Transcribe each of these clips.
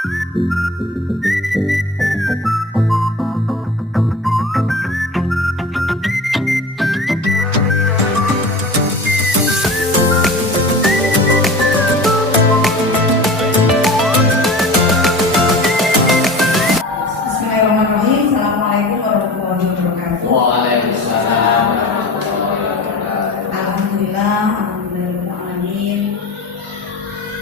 Bismillahirrahmanirrahim. Assalamualaikum warahmatullahi wabarakatuh. Waalaikumsalam warahmatullahi wabarakatuh. Alhamdulillah, alhamdulillahirrahmanirrahim.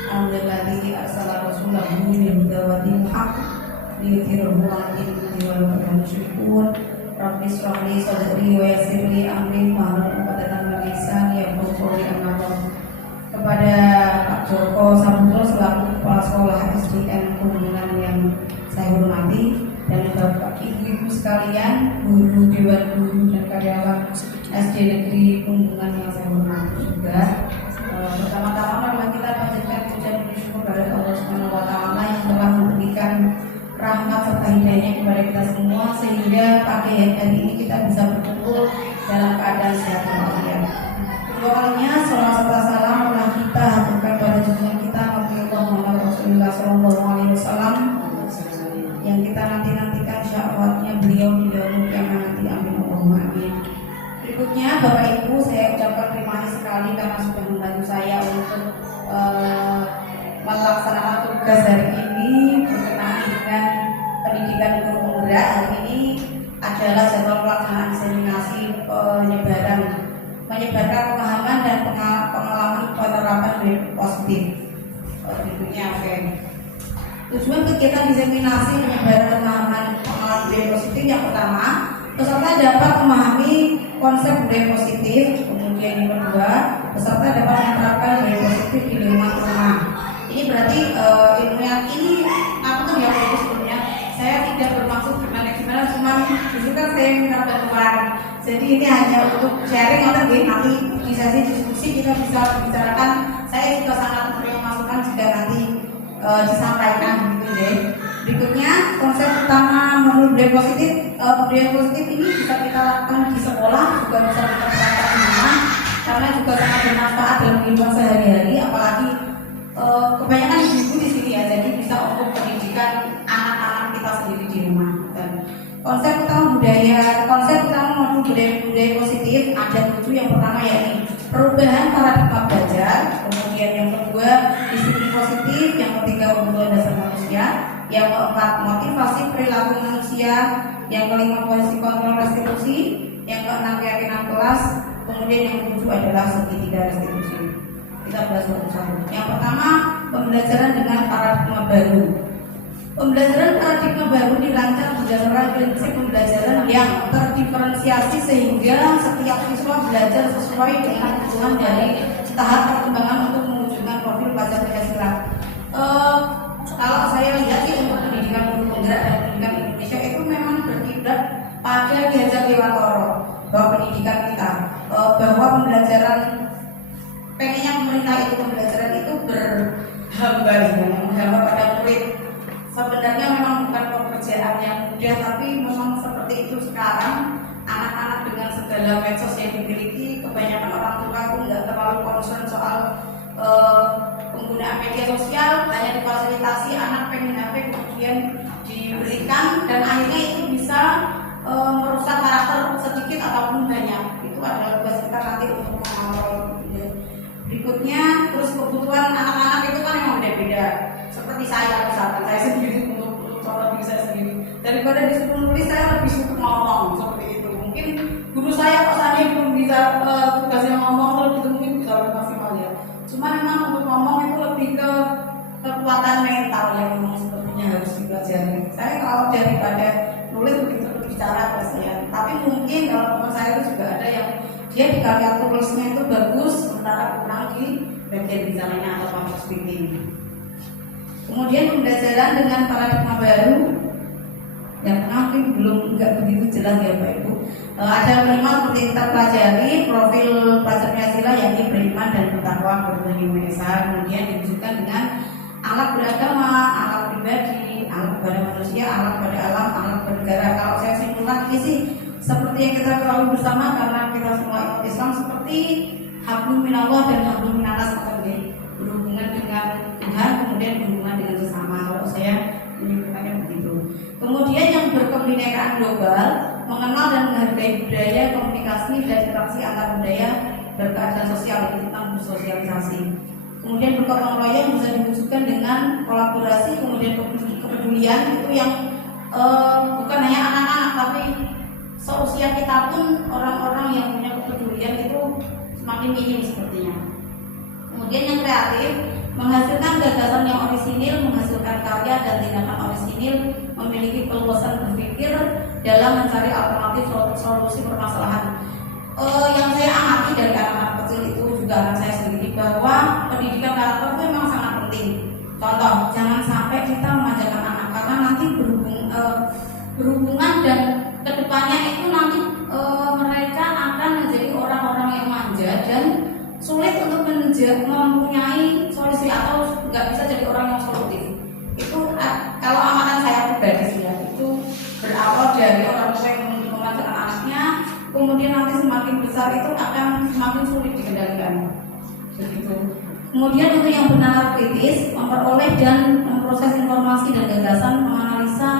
Alhamdulillahi arsala rasulahu bil huda wa dinil haq liyudhhirahu 'alal dini wal kalam syukur. Rabbi shrah li sadri wa yassir li amri wahlul 'uqdatam min lisani yafqahu qawli. Kepada Pak Joko Saputra selaku Kepala Sekolah SDN Kuningan yang saya hormati, dan Bapak Ibu sekalian, guru, dewan guru dan karyawan SD Negeri Kuningan yang saya hormati juga. Pertama-tama marilah kita panjatkan puja dan syukur kepada Allah Subhanahu wa taala yang telah memberikan rahmat serta hidayahnya kepada kita semua sehingga pagi hari ini kita bisa berkumpul dalam keadaan sehat walafiat. Kedua kalinya salawat serta salam telah kita haturkan pada junjungan kita Nabiullah Muhammad Rasulullah sallallahu alaihi wasallam yang kita nanti-nantikan syafaatnya beliau di dalam kiamat nanti. Amin Allahumma amin. Berikutnya Bapak Ibu, saya ucapkan terima kasih sekali karena sudah membantu saya untuk melaksanakan tugas hari ini berkenaan dengan pendidikan guru penggerak. Hari ini adalah jadwal pelaksanaan diseminasi menyebarkan pemahaman dan pengalaman penerapan perilaku positif. Berikutnya tujuan kegiatan diseminasi menyebarkan pemahaman pengalaman budaya positif yang pertama, peserta dapat memahami konsep budaya positif. Kemudian yang kedua, peserta dapat menerapkan budaya positif di lingkungan rumah. Ini berarti ilmu yang ini apa tuh ya sebelumnya saya tidak bermaksud gimana, cuma justru kan saya minta bantuan. Jadi ini hanya untuk sharing, nanti di sesi diskusi kita bisa bicarakan. Saya juga sangat menerima masukan jika nanti disampaikan gitu deh. Berikutnya konsep utama menurut budaya positif ini bisa kita lakukan di sekolah, juga bisa kita terapkan di rumah karena juga sangat bermanfaat dalam kehidupan sehari-hari, apalagi kebanyakan ibu di sini ya, jadi bisa untuk pendidikan anak-anak kita sendiri di rumah. Dan konsep utama modul budaya positif ada 7. Yang pertama yakni perubahan paradigma belajar, kemudian yang kedua disiplin positif, yang ketiga kebutuhan dasar manusia, yang keempat motivasi perilaku manusia, yang kelima posisi kontrol restitusi, yang keenam keyakinan kelas, kemudian yang ketujuh adalah segitiga restitusi. Kita bahas satu-satu. Yang pertama, pembelajaran dengan paradigma baru. Pembelajaran paradigma baru dirancang berdasarkan prinsip pembelajaran yang terdiferensiasi sehingga setiap siswa belajar sesuai dengan kebutuhan dari tahap perkembangan untuk mewujudkan profil Pancasila. Kalau saya lihat sih untuk pendidikan guru penggerak dan pendidikan Indonesia itu memang berkiblat pada Ki Hajar Dewantara bahwa pendidikan kita, bahwa pembelajaran pengennya pemerintah itu pembelajaran itu berhamba, menghamba pada murid. Sebenarnya memang bukan pekerjaan yang mudah, tapi memang seperti itu sekarang. Anak-anak dengan segala medsos yang dimiliki, kebanyakan orang tua itu nggak terlalu concern soal penggunaan media sosial, hanya difasilitasi anak pengen HP kemudian diberikan, dan akhirnya itu bisa merusak karakter sedikit ataupun banyak. Itu adalah tugas kita nanti untuk mengawal. Berikutnya, terus kebutuhan anak-anak itu kan memang beda-beda. Seperti saya misalkan, saya sendiri untuk contoh diri saya sendiri, daripada disuruh nulis saya lebih suka ngomong seperti itu. Mungkin guru saya kok saya belum bisa tugasnya ngomong, terus itu mungkin bisa lebih maksimal ya. Cuma memang untuk ngomong itu lebih ke kekuatan mental yang memang sepertinya harus dipelajari. Saya kalau daripada nulis lebih berbicara biasanya. Tapi mungkin kalau teman saya itu juga ada yang dia di karya tulisnya itu bagus, sementara kurang di bagian desainnya atau public speaking. Kemudian pembelajaran dengan paradigma baru yang mungkin nggak begitu jelas ya Pak Ibu. Ada 5 seperti kita pelajari profil pelajar Pancasila, yakni beriman dan bertakwa kepada Yang Maha Esa. Kemudian diwujudkan dengan alat beragama, alat pribadi, alat kepada manusia, alat pada alam, alat bernegara. Kalau saya simpulkan ini sih seperti yang kita ketahui bersama, karena kita semua umat Islam, seperti hablum minallah dan hablum minannas, berhubungan dengan Tuhan, kemudian berhubungan dengan sesama. Kalau saya global, mengenal dan menghargai budaya, komunikasi dan interaksi antar budaya, berkeadilan sosial, itu tentang bersosialisasi. Kemudian bergotong royong bisa diwujudkan dengan kolaborasi, kemudian kepedulian itu yang bukan hanya anak-anak tapi seusia kita pun orang-orang yang punya kepedulian itu semakin minim sepertinya. Kemudian yang kreatif, menghasilkan gagasan yang orisinil, menghasilkan karya dan tindakan orisinil, memiliki keluasan berpikir dalam mencari alternatif solusi permasalahan. Yang saya amati dari anak-anak kecil itu juga anak saya sendiri bahwa pendidikan karakter itu memang sangat penting. Contoh, jangan sampai kita memanjakan anak karena nanti berhubungan dan kedepannya itu nanti mereka akan menjadi orang-orang yang manja dan sulit untuk mempunyai solusi atau nggak bisa jadi orang yang solutif. Itu kalau amanah saya pribadi sih ya, itu berawal dari orang tua yang memanjakan anaknya, kemudian nanti semakin besar itu akan semakin sulit dikendalikan. Begitu. Kemudian untuk yang benar kritis, memperoleh dan memproses informasi dan gagasan, menganalisa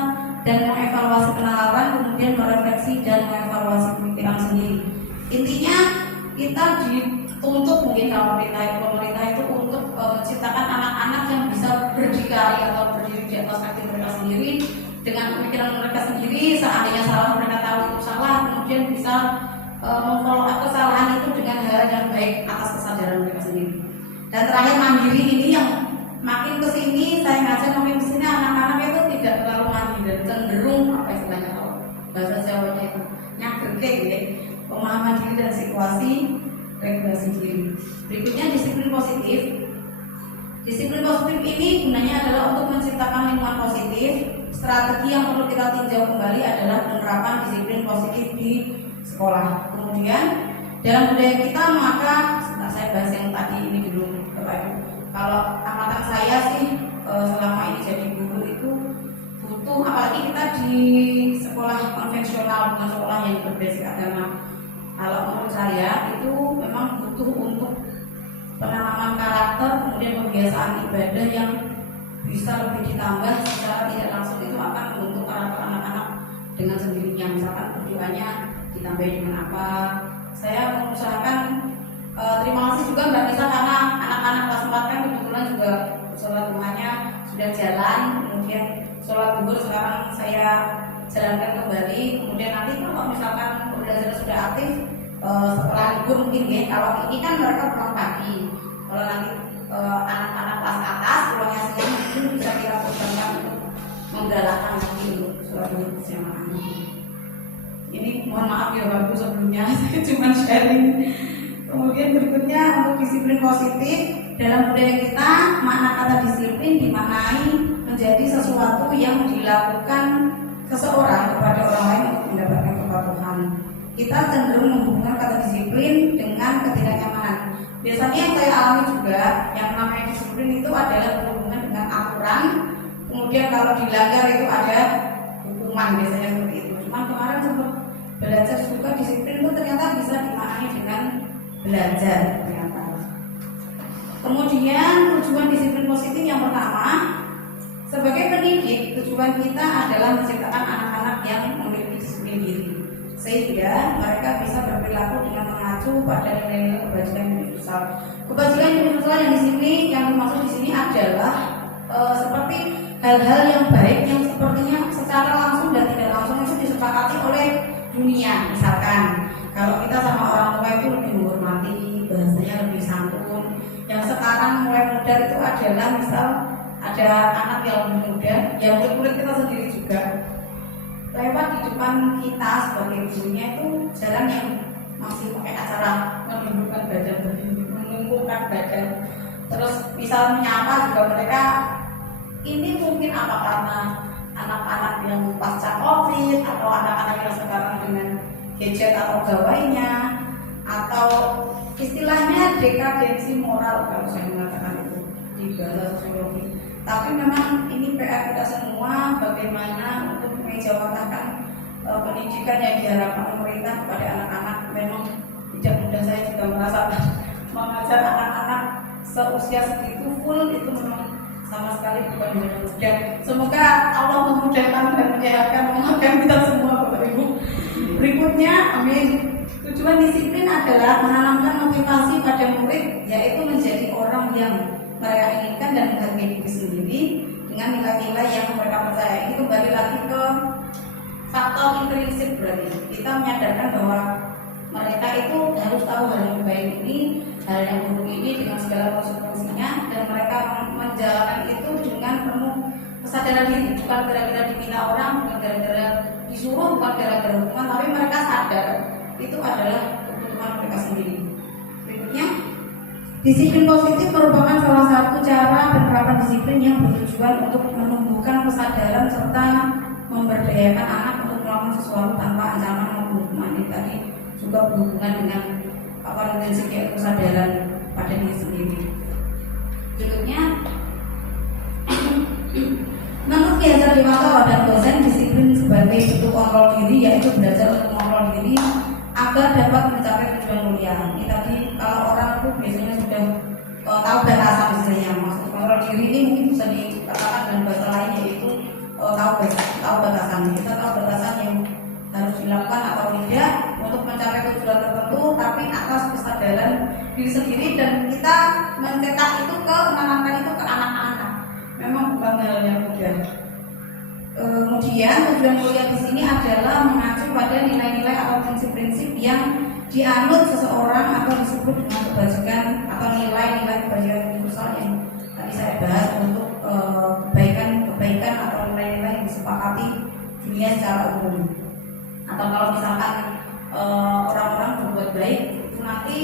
dan mengevaluasi penalaran, kemudian merefleksi dan mengevaluasi pemikiran sendiri. Intinya kita dituntut mungkin sama pemerintah itu untuk menciptakan anak-anak yang bisa berdikari atau berdiri di atas kaki mereka sendiri dengan pemikiran mereka sendiri. Seandainya salah mereka tahu itu salah, kemudian bisa memfollow up kesalahan itu dengan hal yang baik atas kesadaran mereka sendiri. Dan terakhir mandiri ini yang makin kesini saya ngajar makin kesini anak-anak itu tidak terlalu mandiri dan cenderung apa istilahnya kalau bahasa Jawanya itu nyagerke gitu ya, pemahaman diri dan situasi regulasi diri. Berikutnya disiplin positif. Disiplin positif ini gunanya adalah untuk menciptakan lingkungan positif. Strategi yang perlu kita tinjau kembali adalah penerapan disiplin positif di sekolah. Kemudian dalam budaya kita maka saya bahas yang tadi ini dulu Bapak Ibu. Kalau amatan saya sih selama ini jadi guru itu butuh, apalagi kita di sekolah konvensional bukan sekolah yang berbasis agama. Kalau menurut saya itu memang butuh untuk penanaman karakter, kemudian kebiasaan ibadah yang bisa lebih ditambah secara tidak langsung itu akan membentuk karakter anak-anak dengan sendirinya. Misalkan berdoanya ditambah dengan apa. Saya mengusahakan terima kasih juga Mbak Nisa karena anak-anak kelas 4 kan kebetulan juga sholat rumahnya sudah jalan, kemudian sholat zuhur sekarang saya jalankan kembali. Kemudian nanti kalau misalkan belajar sudah aktif setelah libur mungkin ya, kalau ini kan mereka pulang pagi, kalau nanti anak-anak kelas atas pulangnya siang mungkin bisa kita perbankan untuk menggalakkan lagi untuk sholat zuhur berjamaah. Ini mohon maaf ya Bapak sebelumnya saya cuma sharing. Kemudian berikutnya untuk disiplin positif dalam budaya kita, makna kata disiplin dimaknai menjadi sesuatu yang dilakukan seseorang kepada orang lain untuk mendapatkan kepatuhan. Kita cenderung menghubungkan kata disiplin dengan ketidaknyamanan. Biasanya yang saya alami juga yang namanya disiplin itu adalah berhubungan dengan aturan. Kemudian kalau dilanggar itu ada hukuman biasanya seperti itu. Cuma kemarin sempat belajar juga disiplin itu ternyata bisa dimaknai dengan belajar ternyata. Kemudian tujuan disiplin positif yang pertama, sebagai pendidik tujuan kita adalah menciptakan anak-anak yang memiliki disiplin diri sehingga mereka bisa berperilaku dengan mengacu pada nilai-nilai kebajikan universal. Kebajikan universal yang di sini yang dimaksud di sini adalah seperti hal-hal yang baik yang sepertinya secara langsung dan tidak langsung itu disepakati oleh dunia. Misalkan kalau kita sama orang tua itu lebih menghormati, bahasanya lebih santun. Yang sekarang mulai modern itu adalah misal ada anak yang lebih muda, yang murid kita sendiri juga lewat di depan kita sebagai gurunya itu jarang yang masih pakai acara menundukkan badan, mengumpulkan badan. Terus misal menyapa juga mereka ini mungkin apa karena anak-anak yang pasca COVID atau anak-anak yang sekarang dengan gadget atau gawainya atau istilahnya dekadensi moral kalau saya mengatakan itu di bahasa sosiologi. Tapi memang ini PR kita semua bagaimana untuk mengejawantahkan pendidikan yang diharapkan pemerintah kepada anak-anak. Memang tidak mudah, saya juga merasa mengajar anak-anak seusia segitu full itu memang sama sekali bukan dengan mudah. Semoga Allah memudahkan dan menyehatkan kita semua Bapak Ibu. Berikutnya, amin. Tujuan disiplin adalah menanamkan motivasi pada murid, yaitu menjadi orang yang mereka inginkan dan menghargai diri sendiri dengan nilai-nilai yang mereka percaya. Ini kembali lagi ke faktor intrinsik, berarti kita menyadarkan bahwa mereka itu harus tahu hal yang baik ini, hal yang buruk ini dengan segala konsekuensinya, dan mereka menjalankan itu dengan penuh kesadaran diri, bukan gara-gara diminta orang, bukan gara-gara disuruh, bukan gara-gara hukuman, tapi mereka sadar itu adalah kebutuhan mereka sendiri. Berikutnya, disiplin positif merupakan salah satu cara penerapan disiplin yang bertujuan untuk menumbuhkan kesadaran serta memberdayakan anak untuk melakukan sesuatu tanpa ancaman maupun hukuman. Ini tadi juga berhubungan dengan prinsip kesadaran pada diri sendiri. Berikutnya, menurut Ki Hajar Dewantara dan dosen, disiplin sebagai bentuk kontrol diri, yaitu belajar untuk mengontrol diri agar dapat mencapai tujuan mulia. Ini tadi kalau orang itu biasanya sudah tahu batasan, misalnya maksud kontrol diri ini mungkin bisa dikatakan dengan bahasa lain, yaitu tahu batasan. Kita tahu batasan yang harus dilakukan atau tidak untuk mencapai tujuan tertentu, tapi atas kesadaran diri sendiri, dan kita mencetak itu menanamkan itu ke anak-anak. Memang bukan hal yang mudah. Kemudian tujuan mulia di sini adalah mengacu pada nilai-nilai atau prinsip-prinsip yang dianut seseorang atau disebut dengan kebajikan atau nilai-nilai kebajikan universal yang tadi saya bahas untuk kebaikan atau nilai-nilai yang disepakati dunia secara umum. Atau kalau misalkan orang-orang berbuat baik, itu nanti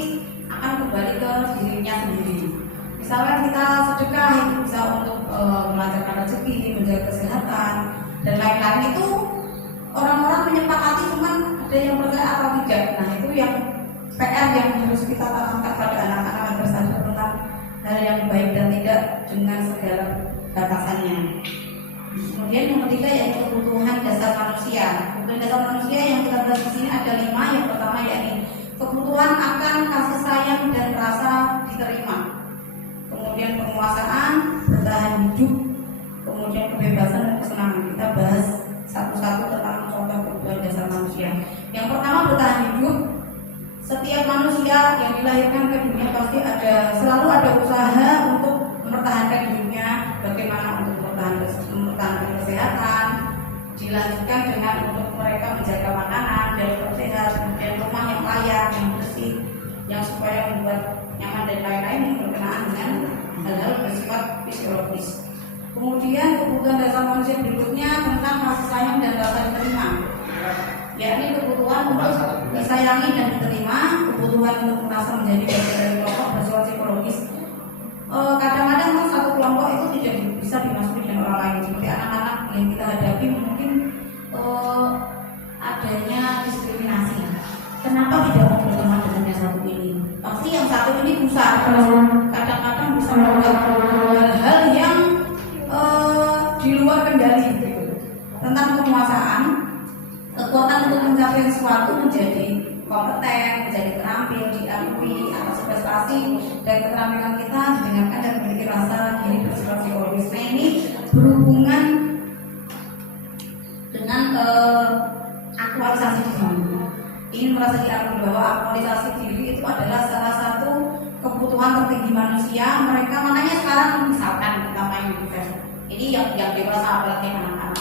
akan kembali ke dirinya sendiri. Misalnya kita sedekah, itu bisa untuk melancarkan rezeki, menjaga kesehatan, dan lain-lain. Itu orang-orang menyepakati, cuman ada yang percaya atau tidak. Nah, itu yang PR yang harus kita tanamkan pada anak-anak agar sadar tentang hal yang baik dan tidak dengan segala batasannya. Kemudian yang ketiga yaitu kebutuhan dasar manusia. Kebutuhan dasar manusia yang kita bahas di sini ada 5. Yang pertama yakni kebutuhan akan kasih sayang dan rasa diterima. Kemudian penguasaan, bertahan hidup, kemudian kebebasan dan kesenangan. Kita bahas satu-satu tentang contoh kebutuhan dasar manusia. Yang pertama bertahan hidup. Setiap manusia yang dilahirkan ke dunia pasti selalu ada usaha untuk mempertahankan hidupnya. Bagaimana untuk mempertahankan kesehatan, dilanjutkan dengan untuk mereka menjaga makanan dan sehat, kemudian rumah yang layak, yang bersih, yang supaya membuat nyaman dan lain-lain yang berkenaan dengan hal-hal bersifat fisiologis. Kemudian kebutuhan dasar manusia berikutnya tentang kasih sayang dan rasa diterima, yakni kebutuhan untuk disayangi dan diterima, kebutuhan untuk merasa menjadi bagian dari kelompok bersifat psikologis. Kadang-kadang satu kelompok itu tidak bisa dimasuki dengan orang lain, seperti anak-anak yang kita hadapi mungkin adanya diskriminasi. Kenapa tidak mau berteman dengan yang satu ini? Pasti yang satu ini bisa kadang-kadang bisa melakukan hal-hal yang di luar kendali, tentang penguasaan, kekuatan untuk mencapai sesuatu menjadi kompeten, menjadi terampil, diakui atas prestasi dan keterampilan kita, didengarkan dan memiliki rasa diri bersifat psikologis. Nah, ini berhubungan dengan aktualisasi diri. Ingin merasa diakui bahwa aktualisasi diri itu adalah salah satu kebutuhan tertinggi manusia. Mereka makanya sekarang misalkan kita main di Facebook, ini yang dewasa apalagi anak-anak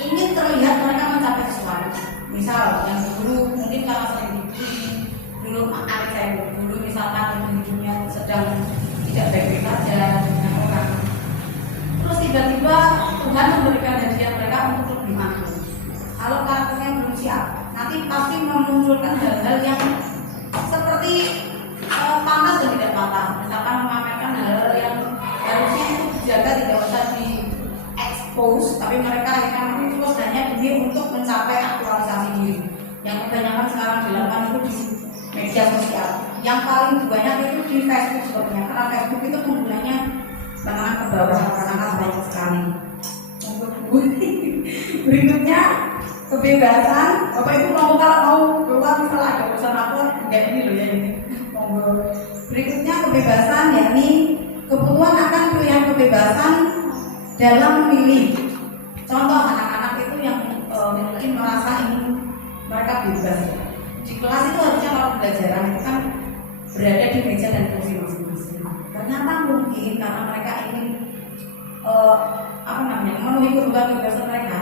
ingin terlihat mereka mencapai sesuatu. Misal yang dulu mungkin kalau sering dulu anak saya dulu misalkan hidupnya sedang tidak baik-baik saja dengan orang, terus tiba-tiba Tuhan memberikan hadiah mereka untuk lebih maju. Kalau karakternya belum siap, nanti pasti memunculkan hal-hal yang seperti pantas dan tidak pantas. Misalkan memamerkan hal-hal yang harusnya itu dijaga, tidak usah di-expose, tapi mereka akhirnya mengekspos hanya demi untuk mencapai aktualisasi diri. Yang kebanyakan sekarang dilakukan itu di media sosial. Yang paling banyak itu di Facebook sebetulnya, karena Facebook itu penggunanya menengah ke bawah, sangat banyak sekali. Berikutnya kebebasan. Bapak Ibu kalau mau keluar misalnya ada urusan apa, enggak ini loh ya ini. Berikutnya kebebasan, yakni kebutuhan akan pilihan kebebasan dalam memilih. Contoh anak-anak itu yang mungkin merasa ingin mereka bebas. Di kelas itu harusnya kalau pembelajaran itu kan berada di meja dan kursi masing-masing. Ternyata mungkin karena mereka ingin memenuhi kebutuhan kebebasan mereka,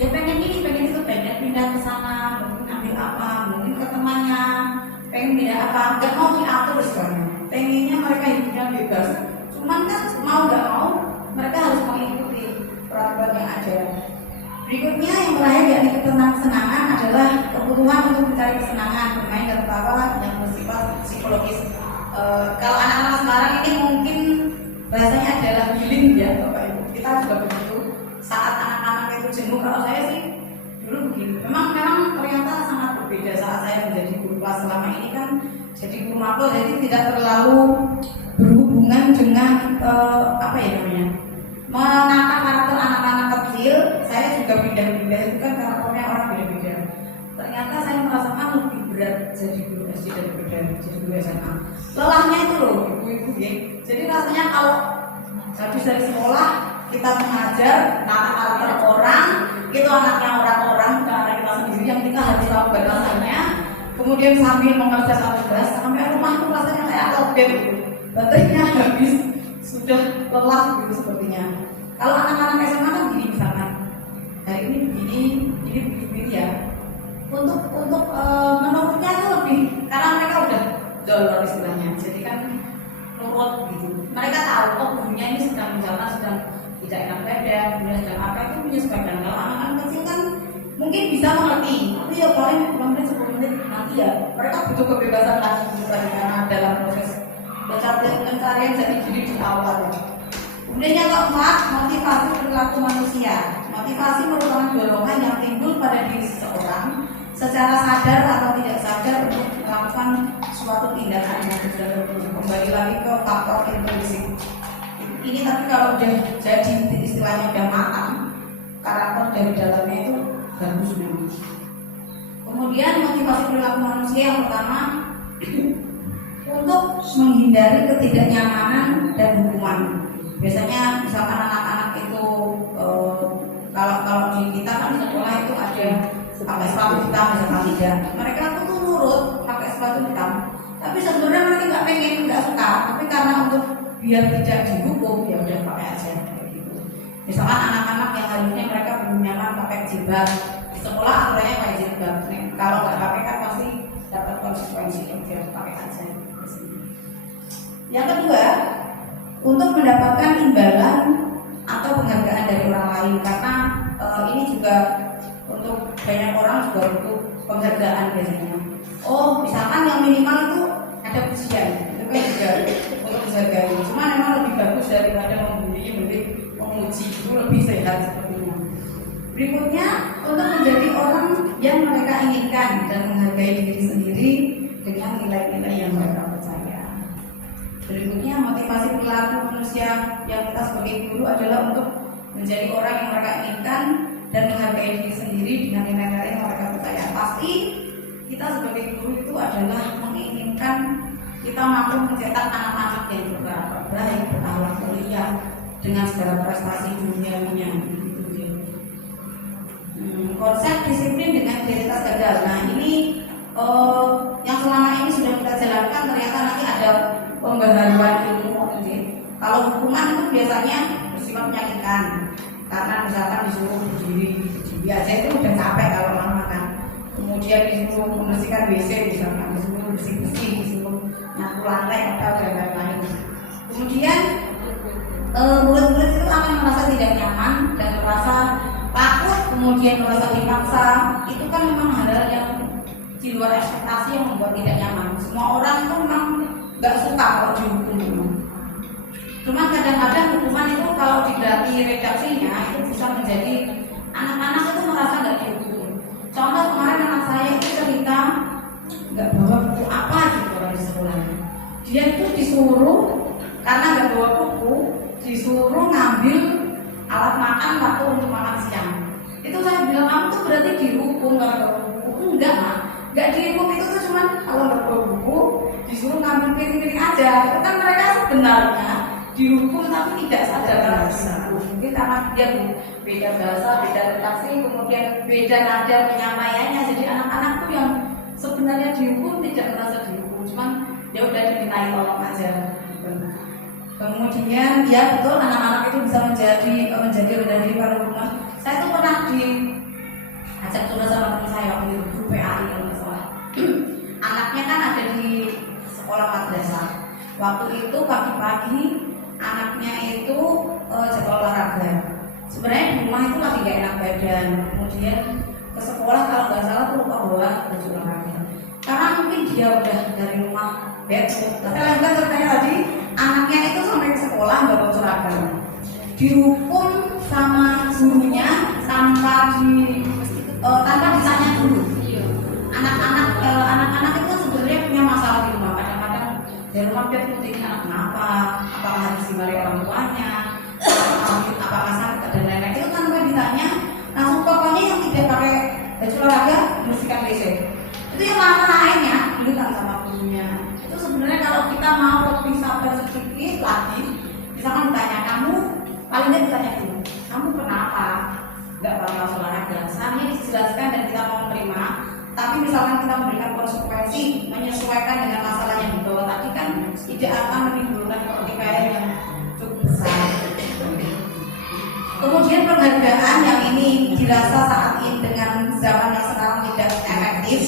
ya pengen ini, pengen itu, pengen pindah ke sana, mungkin ambil apa, mungkin ke temannya, pengen pindah apa, nggak mau diatur sebenarnya. Pengennya mereka hidupnya bebas. Cuman kan mau nggak mau mereka harus mengikuti peraturan yang ada. Berikutnya yang terakhir yakni kesenangan adalah kebutuhan untuk mencari kesenangan, bermain dan tertawa yang bersifat psikologis. Kalau anak-anak sekarang ini mungkin bahasanya adalah healing ya Bapak Ibu. Kita juga begitu. Saat anak-anak itu jenuh, kalau saya sih dulu begini. Memang ternyata sangat berbeda saat saya menjadi guru kelas. Selama ini kan jadi guru mapel, jadi tidak terlalu berhubungan dengan menata karakter anak-anak kecil. Saya juga pindah-pindah itu kan karakternya orang beda-beda. Ternyata saya merasakan lebih berat jadi guru SD daripada jadi guru SMA. Lelahnya itu loh ibu-ibu ya. Jadi rasanya kalau habis dari sekolah kita mengajar nata karakter orang, itu anaknya orang-orang, bukan anak kita sendiri yang kita harus tahu batasannya. Kemudian sambil mengerjakan satu tugas sampai rumah itu rasanya kayak lobet gitu. Baterainya habis, sudah lelah gitu sepertinya. Kalau anak-anak SMA kan gini misalkan, hari ini begini ya. Untuk menurutnya itu lebih karena mereka udah dolor istilahnya. Jadi kan nurut gitu. Mereka tahu oh gurunya ini sedang tidak enak badan, gurunya sedang apa itu menyesuaikan. Kalau anak-anak kecil kan mungkin bisa mengerti, tapi ya paling 5 menit 10 menit nanti ya. Mereka butuh kebebasan lagi karena dalam proses pencarian jati diri di awal. Kemudian yang keempat, motivasi perilaku manusia. Motivasi merupakan dorongan yang timbul pada diri seseorang secara sadar atau tidak sadar untuk melakukan suatu tindakan yang sudah tertentu. Kembali lagi ke faktor intrinsik. Ini tapi kalau udah jadi istilahnya udah matang, karakter dari dalamnya itu bagus memang. Kemudian motivasi perilaku manusia yang pertama untuk menghindari ketidaknyamanan dan hukuman. Biasanya misalkan anak-anak itu kalau di kita kan di sekolah itu ada pakai sepatu hitam misalkan tidak. Mereka tuh nurut pakai sepatu hitam. Tapi sebenarnya mereka nggak pengen, nggak suka. Tapi karena untuk biar tidak dihukum ya udah pakai aja kayak gitu. Misalkan anak-anak yang harusnya mereka belum nyaman pakai jilbab di sekolah aturannya pakai jilbab. Kalau nggak pakai kan pasti dapat konsekuensi ya pakai aja. Yang kedua, untuk mendapatkan imbalan atau penghargaan dari orang lain karena ini juga untuk banyak orang juga butuh penghargaan biasanya. Oh, misalkan yang minimal itu ada pujian, itu kan juga untuk dihargai. Cuma memang lebih bagus daripada memuji itu lebih sehat sepertinya. Berikutnya, untuk menjadi orang yang mereka inginkan dan menghargai diri sendiri dengan nilai-nilai yang mereka percaya. Berikutnya, motivasi perilaku manusia yang kita sebagai guru adalah untuk menjadi orang yang mereka inginkan dan menghargai diri sendiri dengan nilai-nilai yang mereka percaya. Pasti kita sebagai guru itu adalah menginginkan kita mampu mencetak anak-anak yang berakhlak baik, berakhlak mulia dengan segala prestasi duniawinya. Konsep disiplin dengan identitas gagal. Nah ini yang selama ini sudah kita jalankan ternyata nanti ada pembaharuan ilmu. Kalau hukuman itu biasanya bersifat menyakitkan karena misalkan disuruh berdiri aja itu udah capek kalau makan. Kemudian disuruh membersihkan WC misalkan, disuruh bersih-bersih, disuruh nyapu lantai atau dan lain-lain. Kemudian murid-murid itu akan merasa tidak nyaman dan merasa takut, kemudian merasa dipaksa. Itu kan memang hal yang di luar ekspektasi yang membuat tidak nyaman. Semua orang itu memang nggak suka kalau dihukum. Cuma kadang-kadang hukuman itu kalau diganti redaksinya itu bisa menjadi anak-anak itu merasa nggak dihukum. Contoh kemarin anak saya itu cerita nggak bawa buku apa gitu di sekolah. Dia itu disuruh karena nggak bawa buku, disuruh ngambil alat makan waktu untuk makan siang. Itu saya bilang kamu tuh berarti dihukum kalau bawa buku. Enggak mah, nggak dihukum itu tuh cuma kalau nggak bawa buku disuruh ngambil piring-piring aja. Itu kan mereka sebenarnya dihukum tapi tidak sadar karena dihukum. Mungkin karena dia beda bahasa, beda redaksi, kemudian beda nada penyampaiannya. Jadi anak-anak tuh yang sebenarnya dihukum tidak merasa dihukum, cuman ya udah dimintai tolong aja. Kemudian ya betul anak-anak itu bisa menjadi rendah diri pada rumah. Saya tuh pernah diajak tugas sama teman saya waktu itu grup PAI kalau nggak salah. Anaknya kan ada di sekolah madrasah. Waktu itu pagi-pagi anaknya itu jadwal olahraga. Sebenarnya di rumah itu lagi gak enak badan. Kemudian ke sekolah kalau nggak salah tuh lupa bawa baju olahraga. Karena mungkin dia udah dari rumah bed. Tapi lanjutkan ceritanya tadi, anaknya itu sampai ke sekolah nggak bawa seragam. Dihukum sama gurunya tanpa ditanya dulu. Anak-anak itu kan sebenarnya punya masalah di rumah. Kadang-kadang dari rumah dia tuh anak kenapa, apakah harus dimarahi orang tuanya, apakah sakit dan lain-lain. Itu kan gue ditanya, langsung pokoknya yang tidak pakai baju olahraga bersihkan WC. Itu yang lainnya dulu kan sama gurunya. Itu sebenarnya kalau kita mau lebih sabar sedikit lagi, misalkan ditanya kamu, paling tidak ditanya dulu, kamu kenapa nggak pakai olahraga? Saya dijelaskan dan kita mau menerima. Tapi misalkan kita memberikan konsekuensi menyesuaikan dengan masalah yang dibawa tadi kan tidak akan menimbulkan pertikaian yang cukup besar. Kemudian penghargaan yang ini dirasa saat ini dengan zaman yang sekarang tidak efektif,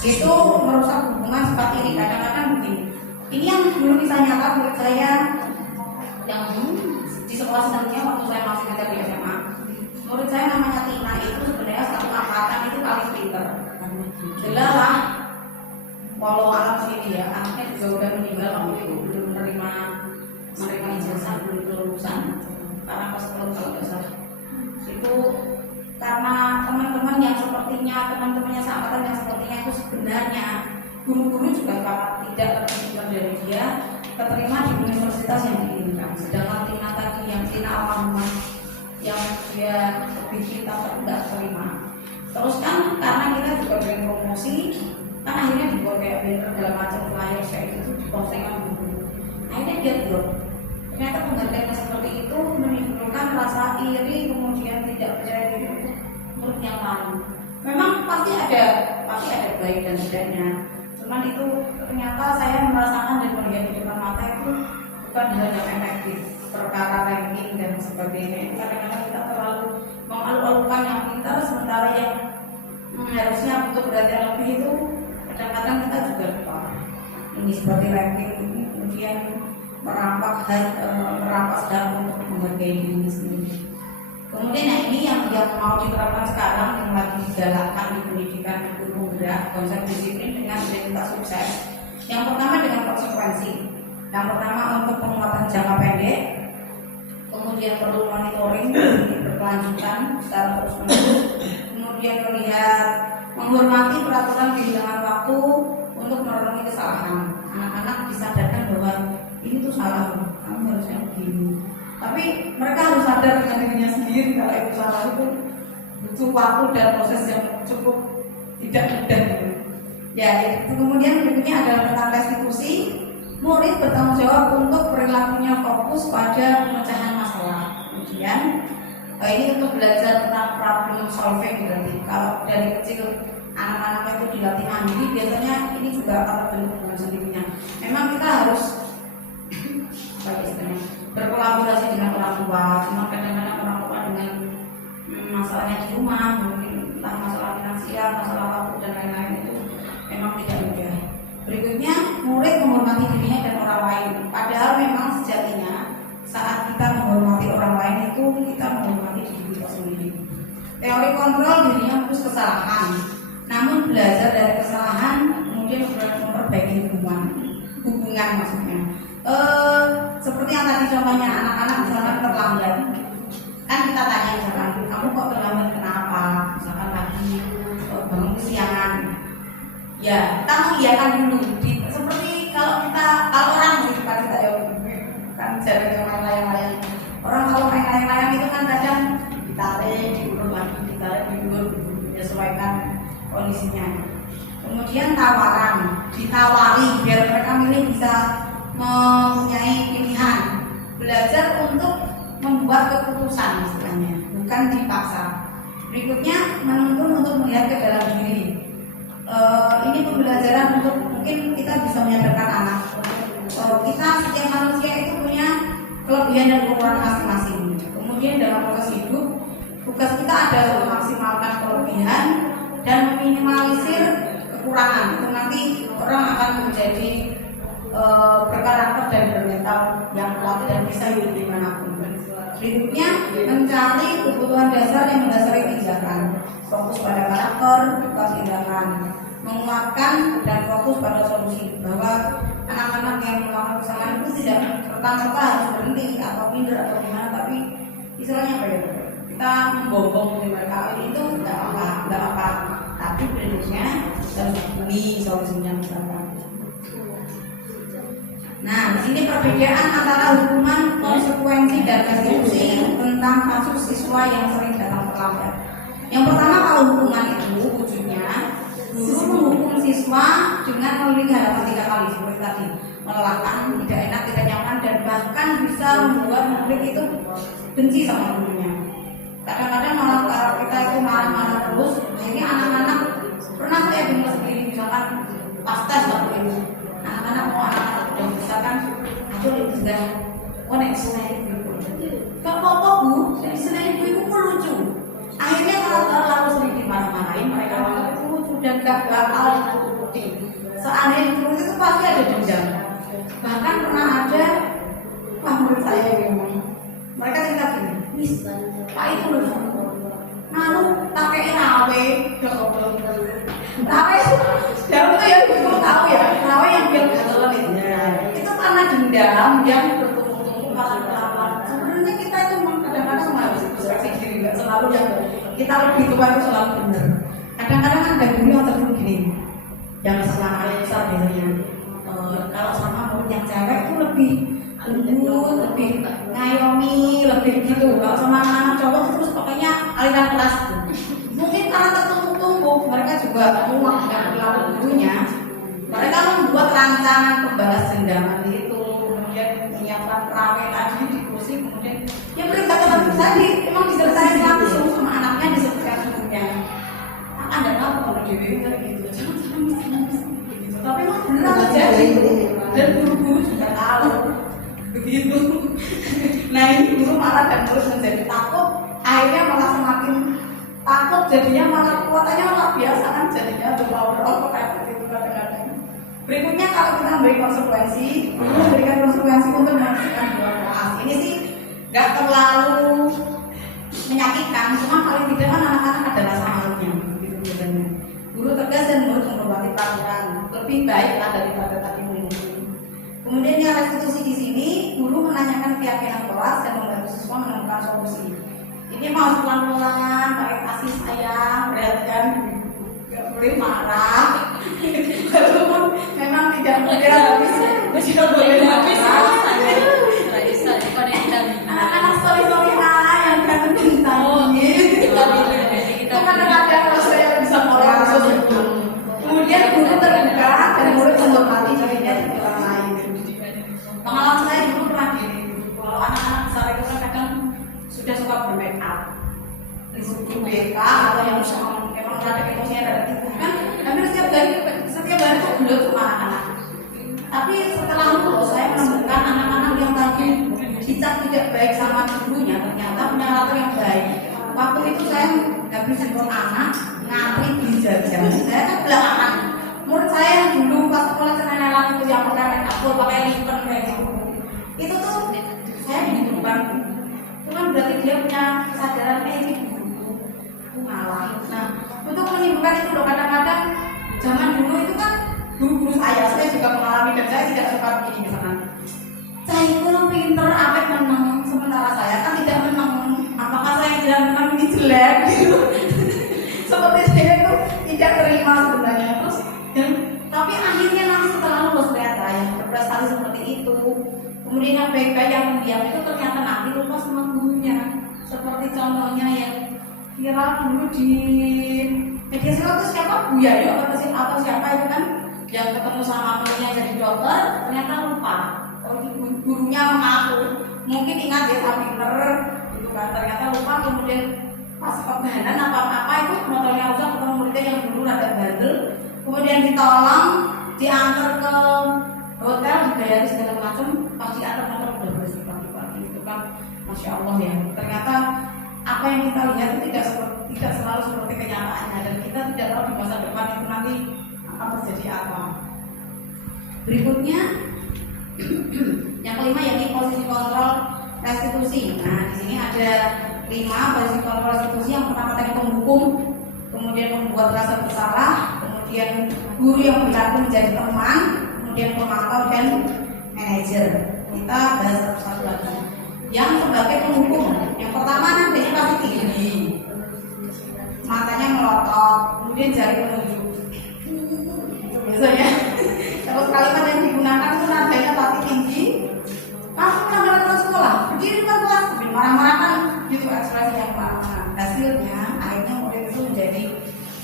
itu merusak hubungan seperti ini. Kadang-kadang begini. Ini yang dulu bisa nyata menurut saya yang di sekolah sebelumnya waktu saya masih ngajar di SMA. Menurut saya namanya Tina itu sebenarnya satu angkatan itu paling pinter. Jelas lah, walau alam sini ya, anaknya juga udah meninggal waktu itu belum menerima ijazah, belum lulusan karena pas kalau nggak salah. Itu karena teman-teman yang sepertinya, teman-temannya seangkatan yang sepertinya itu sebenarnya guru-guru juga tidak terpikir dari dia keterima di universitas yang diinginkan. Sedangkan Tina tadi yang Tina almarhumah yang dia lebih cinta tapi tidak terima. Terus kan karena kita juga bikin promosi, kan akhirnya dibuat kayak banner segala macam flyer kayak gitu dipostingkan dulu. Akhirnya dia drop. Ternyata penghargaan seperti itu menimbulkan rasa iri, kemudian tidak percaya diri untuk yang lain. Memang pasti ada baik dan tidaknya. Cuman itu ternyata saya merasakan dan melihat di depan mata itu bukan hal yang efektif. Perkara ranking dan sebagainya. Kadang-kadang kita terlalu mengalu-alukan yang pintar, sementara yang harusnya butuh perhatian lebih itu kadang-kadang kita juga lupa. Ini seperti ranking ini kemudian merampas hak untuk menghargai diri sendiri. Kemudian yang ini yang mau diterapkan sekarang yang lagi digalakkan di pendidikan guru gerak konsep disiplin dengan identitas sukses. Yang pertama dengan konsekuensi. Yang pertama untuk penguatan jangka pendek. Kemudian perlu monitoring berkelanjutan secara terus-menerus. Kemudian melihat menghormati peraturan di bilangan waktu untuk merenungi kesalahan. Anak-anak disadarkan bahwa ini tuh salah, kamu harusnya begini. Tapi mereka harus sadar dengan dirinya sendiri kalau itu salah, itu butuh waktu dan proses yang cukup tidak mudah. Ya, kemudian berikutnya adalah tentang restitusi. Murid bertanggung jawab untuk perilakunya fokus pada pemecahan masalah. Kemudian ini untuk belajar tentang problem solving berarti. Kalau dari kecil anak-anak itu dilatih mandiri, biasanya ini juga akan terbentuk dengan sendirinya. Memang kita harus berkolaborasi dengan orang tua. Cuma kadang-kadang orang tua dengan masalahnya di rumah, mungkin entah masalah finansial, masalah waktu dan lain-lain itu memang tidak mudah. Berikutnya, murid menghormati dirinya dan orang lain. Padahal memang sejatinya saat kita menghormati orang lain itu kita menghormati diri kita sendiri. Teori kontrol dirinya harus kesalahan, namun belajar dari kesalahan kemudian memperbaiki hubungan maksudnya. Seperti yang tadi contohnya anak-anak misalkan terlambat, kan kita tanya misalkan kamu kok terlambat kenapa? Misalkan lagi bangun kesiangan. Ya, kita mengiyakan dulu. Seperti kalau orang di depan kita jawab kan jalan yang layang-layang. Orang kalau main layang-layang itu kan kadang ditarik, diurut lagi, ditarik, diurut, menyesuaikan kondisinya. Kemudian ditawari biar mereka milih bisa mempunyai pilihan. belajar untuk membuat keputusan istilahnya, bukan dipaksa. Berikutnya menuntun untuk melihat ke dalam diri. Ini pembelajaran untuk mungkin kita bisa menyadarkan anak. Kita setiap manusia itu punya kelebihan dan kekurangan masing-masing. Kemudian dalam proses hidup, tugas kita adalah memaksimalkan kelebihan dan meminimalisir kekurangan. Itu nanti orang akan menjadi berkarakter dan bermental yang kuat dan bisa hidup dimanapun. Berikutnya mencari kebutuhan dasar yang mendasari tindakan, fokus pada karakter, bukan tindakan, menguatkan dan fokus pada solusi. Bahwa anak-anak yang melakukan kesalahan itu tidak pertama-tama harus berhenti atau minder atau gimana, tapi istilahnya apa ya? Kita membobong di mereka itu nggak apa, tapi berikutnya kita beli solusinya misalkan. Nah, di sini perbedaan antara hukuman konsekuensi dan restitusi tentang kasus siswa yang sering datang terlambat. Yang pertama, kalau hukuman itu wujudnya guru menghukum siswa dengan memilih halaman 3 kali seperti tadi, melelahkan, tidak enak, tidak nyaman, dan bahkan bisa membuat murid itu benci sama gurunya. Kadang-kadang malah kalau kita itu marah-marah terus, jadi anak-anak pernah saya dengar sendiri misalkan pas tes waktu itu, anak-anak mau anak-anak udah besar kan, aku lebih sedang nek seneng ibu. Kalau apa bu, jadi seneng ibu itu lucu. Akhirnya kalau terlalu sering dimarah-marahin, mereka itu lucu dan gak bakal dituruti. Seandainya dituruti itu pasti ada dendam. Bahkan pernah ada, menurut saya memang mereka cerita gini, Miss, Pak itu loh, lalu pakai rawe, rawe itu ya ibu tahu ya, rawe yang biar gatelan itu karena dendam yang bertumpuk-tumpuk karena kelakuan. Sebenarnya kita itu kadang-kadang harus introspeksi diri, nggak selalu yang kita lebih tua itu selalu benar. Kadang-kadang ada guru yang terlalu gini, yang kesalahan besar biasanya. Kalau sama murid yang cewek itu lebih lembut, lebih ngayomi, lebih gitu. Kalau sama anak cowok terus pokoknya aliran keras. Mungkin karena tertumpuk-tumpuk, mereka juga muak dengan perilaku gurunya. Mereka membuat rancangan pembalas dendaman itu, kemudian menyiapkan rawe tadi di kursi, kemudian yang berkata tadi memang disertai langsung sama anaknya, disertai gurunya. Anda tahu kalau Dewi kayak gitu, jangan gitu. Tapi memang benar terjadi dan guru-guru juga tahu begitu. Nah ini guru malah dan terus menjadi takut, akhirnya malah semakin takut, jadinya malah kekuatannya malah biasa kan, jadinya berpower kayak begitu kadang-kadang. Berikutnya kalau kita memberi konsekuensi, memberikan konsekuensi untuk menghasilkan dua kelas. Ini sih nggak terlalu menyakitkan, cuma paling tidak kan anak-anak ada rasa malunya, gitu biasanya. Guru tegas dan guru menghormati peraturan lebih baiklah daripada tadi melindungi. Kemudian yang restitusi di sini, guru menanyakan keyakinan kelas dan membantu siswa menemukan solusi. Ini mau pelan-pelan, pakai kasih sayang, perhatian, nggak boleh marah. Walaupun memang tidak boleh habis, tidak boleh habis. Anak-anak story-story yang kangen bintang. Kadang-kadang kalau saya bisa ngomong sesuatu. Kemudian guru terbuka dan murid menghormati dirinya dan orang lain. Pengalaman saya dulu pernah gini, kalau anak-anak besar itu kan kadang sudah suka bermake up, disuruh BK atau yang memang ada emosinya ada tipu kan, hampir setiap hari kok belum sama anak-anak. Tapi setelah lulus saya menemukan anak-anak yang tadi dicap tidak baik sama gurunya ternyata punya karakter yang baik. Waktu itu saya habis ikut anak ngantri di jajan, saya kan belakangan. Menurut saya yang dulu pas sekolah cenelan itu yang pakai make up pakai lipstick kayak gitu, itu tuh saya dibutuhkan. Cuman berarti dia punya kesadaran ini guru ngalah. Nah untuk menyembuhkan itu loh, kadang-kadang zaman dulu itu kan guru-guru saya juga mengalami dan saya tidak suka begini misalkan. Saya itu pinter, apik menang, sementara saya kan tidak menang. Apakah saya tidak menang ini jelek gitu? Seperti saya itu tidak terima sebenarnya. Terus tapi akhirnya nanti setelah lulus ternyata yang berprestasi seperti itu, kemudian yang baik-baik yang pendiam itu ternyata nanti lupa sama gurunya. Seperti contohnya yang viral dulu di media sosial itu siapa, Buya Yo atau siapa itu kan yang ketemu sama gurunya jadi dokter, ternyata lupa. Kalau gurunya mengaku mungkin ingat ya saya pinter gitu kan, ternyata lupa, kemudian pas perjalanan apa-apa itu motornya rusak, ketemu muridnya yang dulu rada bandel, kemudian ditolong, diantar ke hotel, dibayar segala macam, pas diantar motor udah bersih pagi-pagi itu kan, masya Allah ya. Ternyata apa yang kita lihat itu tidak selalu seperti kenyataannya, dan kita tidak tahu di masa depan itu nanti akan terjadi apa. Berikutnya yang kelima yakni posisi kontrol restitusi. Nah, di sini ada 5 posisi kontrol restitusi. Yang pertama tadi penghukum, kemudian membuat rasa bersalah, kemudian guru yang berlaku menjadi teman, kemudian pemantau dan manajer. Kita bahas satu-satu lagi. Yang sebagai penghukum, yang pertama nantinya pasti tinggi, matanya melotot, kemudian jari menunjuk. Biasanya terus kalimat yang digunakan itu nadanya pasti tinggi. Kamu melanggar aturan sekolah, berdiri depan kelas, marah-marahkan gitu ekspresi yang marah-marah. Hasilnya akhirnya murid itu menjadi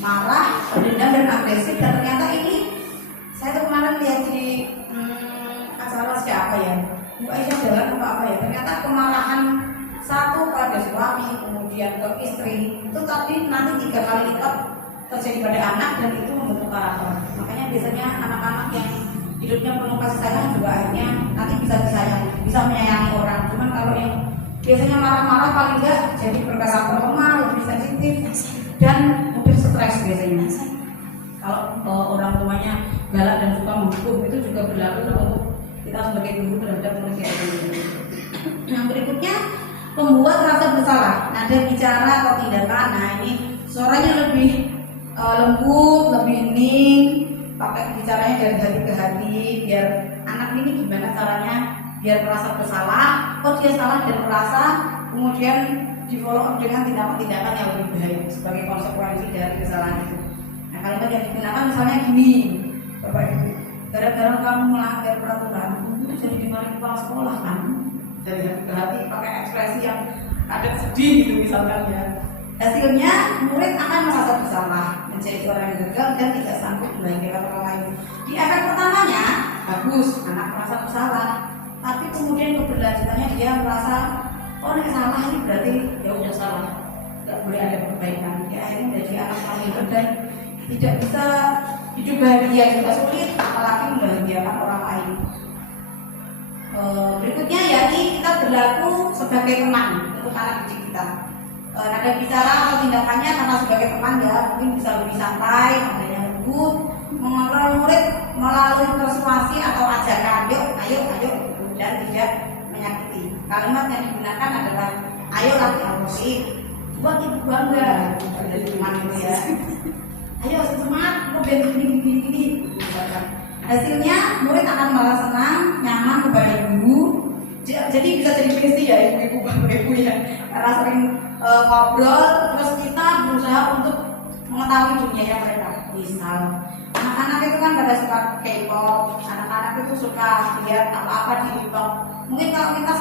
marah, berdendam dan agresif. Dan ternyata ini saya tuh kemarin lihat di acara siapa ya, Bu Aisyah jalan apa ya. Ternyata kemarahan satu pada suami kemudian ke istri itu tadi nanti 3 kali lipat terjadi pada anak, dan itu membentuk karakter. Makanya biasanya anak-anak yang hidupnya penuh kasih sayang juga akhirnya nanti bisa disayang, bisa menyayangi orang. Cuman kalau yang biasanya marah-marah paling enggak jadi berkarakter lemah, lebih sensitif dan mungkin stres biasanya. Kalau orang tuanya galak dan suka menghukum, itu juga berlaku untuk kita sebagai guru terhadap murid kita. Yang berikutnya membuat rasa bersalah, nada bicara atau tindakan. Nah ini suaranya lebih lembut, lebih hening, pakai bicaranya dari hati ke hati, biar anak ini gimana caranya biar merasa bersalah, kok dia salah dan merasa, kemudian di follow up dengan tindakan-tindakan yang lebih baik sebagai konsekuensi dari kesalahan itu. Nah kalimat yang digunakan misalnya gini, Bapak Ibu, gara-gara kamu melanggar peraturan, itu jadi dimarahin kepala sekolah kan? Dari hati ke hati pakai ekspresi yang ada sedih gitu misalkan ya. Hasilnya murid akan merasa bersalah, menjadi orang yang gagal dan tidak sanggup membahagiakan orang lain. Di efek pertamanya bagus, anak merasa bersalah, tapi kemudian keberlanjutannya dia merasa oh nek salah ini berarti ya udah salah, nggak boleh ada perbaikan. Ya akhirnya menjadi anak yang dan tidak bisa hidup bahagia, juga sulit apalagi membahagiakan orang lain. Berikutnya yakni kita berlaku sebagai teman untuk anak didik kita. Nada bicara atau tindakannya karena sebagai teman ya mungkin bisa lebih santai, nadanya lembut, mengontrol murid melalui persuasi atau ajakan ayo dan tidak menyakiti. Kalimat yang digunakan adalah ayo lagi emosi, buat ibu bangga dari teman itu ya. Ayo semangat, biar gini. Hasilnya murid akan malah senang, nyaman kepada guru. Jadi bisa jadi besti ya ibu-ibu ya, karena sering ngobrol, terus kita berusaha untuk mengetahui dunia mereka. Misal anak-anak itu kan pada suka K-pop, anak-anak itu suka lihat apa-apa di TikTok. Mungkin kalau kita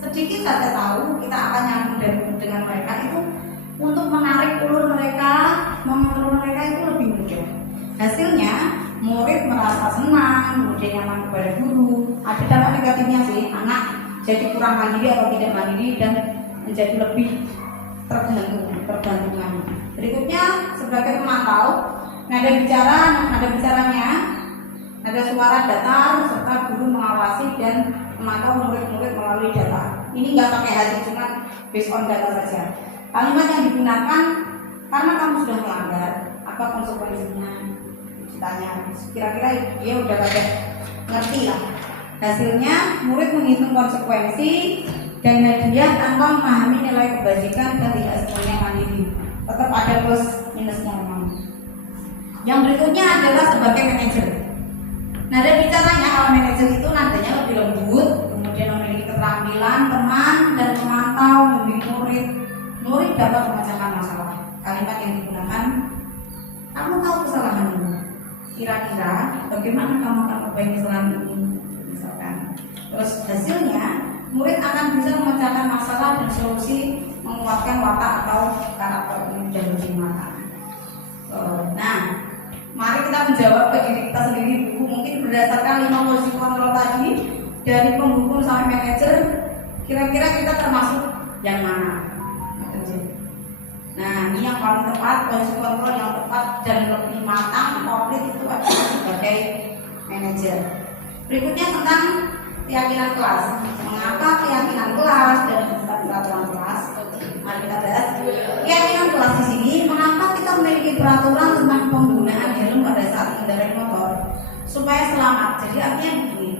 sedikit saja tahu, kita akan nyambung dengan mereka itu untuk menarik ulur mereka, mengontrol mereka itu lebih mudah. Hasilnya murid merasa senang, kemudian nyaman kepada guru. Ada dampak negatifnya sih, anak jadi kurang mandiri atau tidak mandiri dan menjadi lebih tergantungan. Berikutnya sebagai pemantau, nada bicaranya, nada suara datar serta guru mengawasi dan memantau murid-murid melalui data. Ini nggak pakai hati, cuma based on data saja. Kalimat yang digunakan karena kamu sudah melanggar, apa konsekuensinya? Ditanya, kira-kira dia udah pada ngerti lah. Hasilnya murid menghitung konsekuensi dan media tanpa memahami nilai kebajikan dan tidak semuanya mandiri. Tetap ada plus minusnya memang. Yang berikutnya adalah sebagai manajer. Nada bicaranya kalau manajer itu nadanya lebih lembut, kemudian memiliki keterampilan teman dan memantau, membimbing murid. Murid dapat memecahkan masalah. Kalimat yang digunakan, kamu tahu kesalahanmu. Kira-kira bagaimana kamu akan memperbaiki kesalahan ini? Misalkan. Terus hasilnya murid akan bisa memecahkan masalah dan solusi, menguatkan watak atau karakter ini dan lebih matang. Nah, mari kita menjawab ke diri kita sendiri dulu. Mungkin berdasarkan 5 posisi kontrol tadi, dari penghukum sampai manajer, Kira-kira kita termasuk yang mana? Nah, ini yang paling tepat, posisi kontrol yang tepat dan lebih matang, komplit itu adalah sebagai manajer. Berikutnya tentang keyakinan kelas. Mengapa keyakinan kelas dan peraturan kelas? Mari kita bahas keyakinan kelas di sini. Mengapa kita memiliki peraturan tentang penggunaan helm pada saat mengendarai motor supaya selamat? Jadi artinya begini.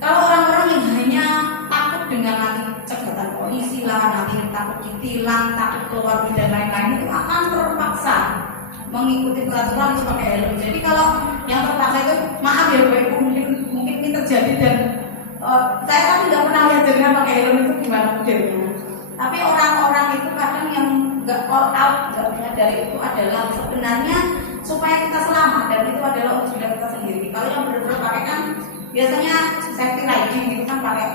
Kalau orang-orang yang hanya takut dengan nanti cegatan polisi lah, nanti takut ditilang, takut keluar dan lain-lain, itu akan terpaksa mengikuti peraturan untuk pakai helm. Jadi kalau yang terpaksa itu, maaf ya Bu, mungkin ini terjadi dan saya kan tidak pernah lihat dengan pakai helm itu gimana modelnya. Tapi orang-orang itu kadang yang nggak all out, nggak menyadari itu adalah sebenarnya supaya kita selamat dan itu adalah untuk diri kita sendiri. Kalau yang benar-benar pakai kan biasanya safety riding itu kan pakai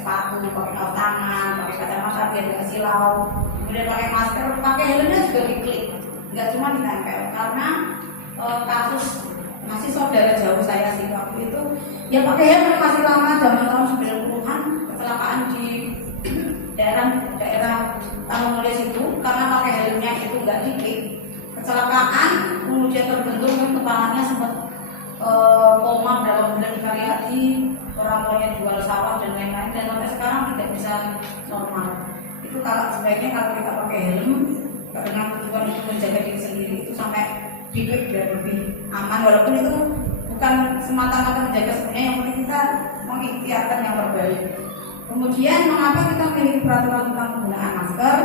sepatu, pakai kaos tangan, pakai kacamata biar nggak silau, kemudian pakai masker, pakai helmnya juga diklik, nggak cuma ditempel. Karena kasus masih saudara jauh saya sih waktu itu, ya pakai helm masih lama zaman tahun 90-an, kecelakaan di daerah Tamunulis itu karena pakai helmnya itu nggak diklik, kecelakaan, kemudian terbentur kepalanya sempat koma berapa bulan dikaryati, orang tuanya jual sawah dan lain-lain dan sampai sekarang tidak bisa normal. Itu kalau sebaiknya kalau kita pakai helm karena tujuan itu menjaga diri sendiri itu sampai diklik biar lebih aman, walaupun itu bukan semata-mata menjaga, sebenarnya yang penting kita mengikhtiarkan yang terbaik. Kemudian mengapa kita memiliki peraturan tentang penggunaan masker?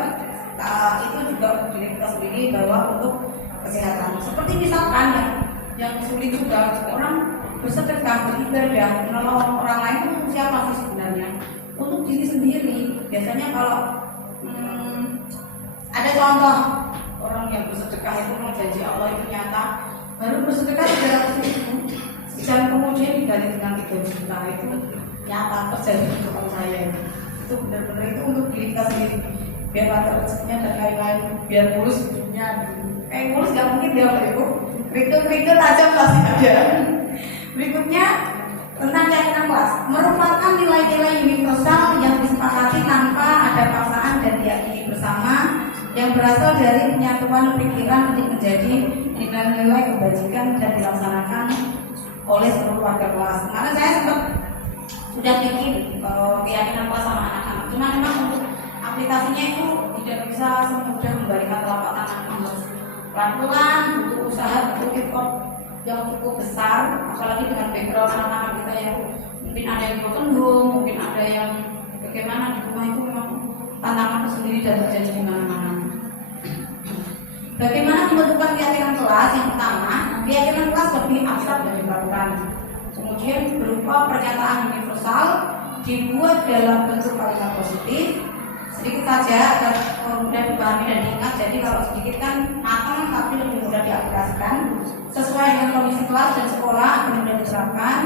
Itu juga diri kita sendiri bahwa untuk kesehatan. Seperti misalkan yang sulit juga orang bersedekah, beribadah, menolong orang lain itu siapa sih sebenarnya? Untuk diri sendiri. Biasanya kalau ada contoh orang yang bersedekah itu mau janji Allah itu nyata, baru bersedekah 300.000, sejam kemudian diganti dengan 3 juta, itu nyata terjadi di depan saya. Itu benar-benar itu untuk diri kita sendiri, biar ada rezekinya dan lain-lain, biar mulus hidupnya. Mulus gak mungkin dia Ibu. Kerikil-kerikil aja pasti ada. Berikutnya tentang keyakinan kelas, merupakan nilai-nilai universal yang disepakati tanpa ada paksaan dan diyakini bersama, yang berasal dari penyatuan pikiran untuk menjadi nilai-nilai kebajikan dan dilaksanakan oleh seluruh warga kelas. Karena saya sempat sudah bikin keyakinan kelas sama anak-anak, cuma memang untuk aplikasinya itu tidak bisa semudah membalikan telapak tangan, harus pelan-pelan, butuh usaha, butuh effort yang cukup besar, apalagi dengan background anak-anak kita yang mungkin ada yang broken home, mungkin ada yang bagaimana di rumah itu memang tantangan tersendiri dan terjadi di mana-mana. Bagaimana pembentukan keyakinan kelas? Yang pertama, keyakinan kelas lebih abstrak dari peraturan. Kemudian berupa pernyataan universal, dibuat dalam bentuk kalimat positif. Sedikit saja agar mudah dipahami dan diingat. Jadi kalau sedikit kan matang tapi lebih mudah diaplikasikan sesuai dengan kondisi kelas dan sekolah, mudah diterapkan.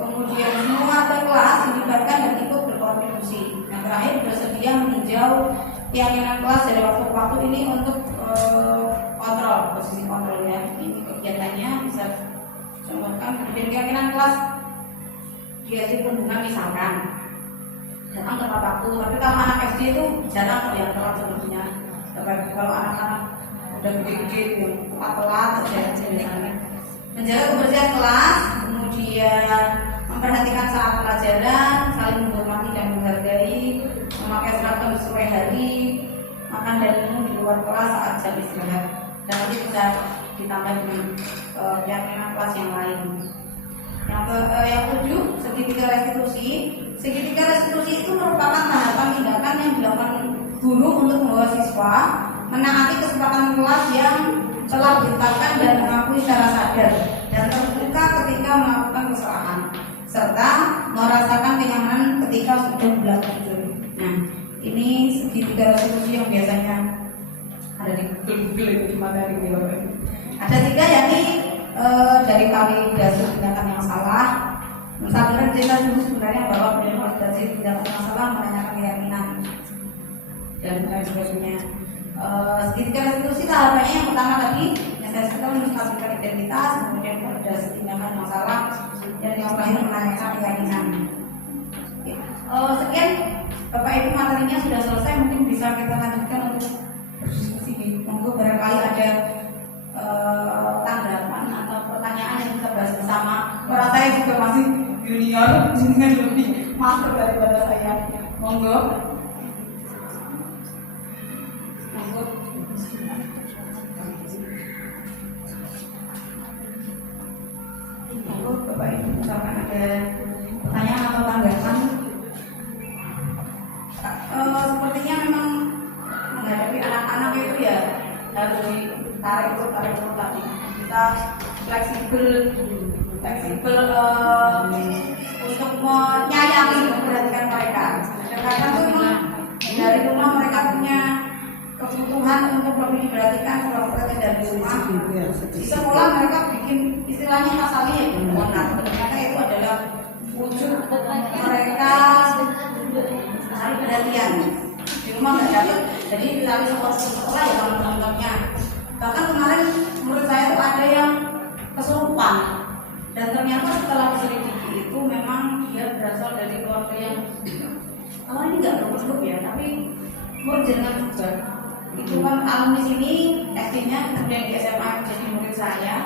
Kemudian semua kelas dilibatkan dan ikut berkontribusi. Yang terakhir, bersedia meninjau keyakinan kelas dari waktu ke waktu ini untuk kontrol, posisi kontrol ya. Ini kegiatannya bisa contohkan. Kemudian keyakinan kelas dia pun bunga misalkan datang tepat waktu, tapi kalau anak SD itu jarang yang telat sebelumnya. Tapi kalau anak-anak udah gede-gede yang telat misalnya. Menjaga kebersihan kelas, kemudian memperhatikan saat pelajaran, saling menghormati dan menghargai, memakai seragam sesuai hari, makan dan minum di luar kelas saat jam istirahat. Dan nanti bisa ditambah dengan keyakinan kelas yang lain. Yang 7, segitiga restitusi. Segitiga restitusi itu merupakan tahapan tindakan yang dilakukan guru untuk membawa siswa menaati kesepakatan kelas yang telah ditetapkan dan mengakui secara sadar dan terbuka ketika melakukan kesalahan, serta merasakan kenyamanan ketika sudah berlaku jujur. Nah, ini segitiga restitusi yang biasanya ada di Google itu cuma dari Google. Ada 3 yakni dari validasi tindakan yang salah. Misalkan kita dulu sebenarnya bahwa penerima validasi tindakan yang salah menanyakan keyakinan dan lain sebagainya. Segitiga restitusi tahapannya yang pertama tadi kita menstabilkan identitas, kemudian validasi tindakan yang salah, dan yang terakhir menanyakan keyakinan. Sekian Bapak Ibu materinya sudah selesai, mungkin bisa kita lanjutkan untuk berdiskusi. Monggo barangkali ada tanggapan atau pertanyaan yang kita bahas bersama. Orang saya juga masih junior, dengan lebih master daripada saya. Monggo. Monggo. Monggo Bapak Ibu, misalkan ada pertanyaan atau tanggapan. Sepertinya memang menghadapi anak-anak itu ya harus ditarik tadi. Kita fleksibel untuk menyayangi, memperhatikan mereka. Kadang-kadang tuh memang dari rumah mereka punya kebutuhan untuk lebih diperhatikan kalau mereka dari rumah. Di sekolah mereka bikin istilahnya kasalnya benar. Ternyata itu adalah wujud mereka cari perhatian. Di rumah nggak dapat, jadi cari sekolah ya teman-temannya. Bahkan kemarin menurut saya itu ada yang kesurupan, dan ternyata setelah diselidiki itu memang dia berasal dari keluarga yang ini nggak beruntung ya, tapi berjenjang juga. Itu kan alumni sini SD-nya, kemudian di SMA jadi murid saya,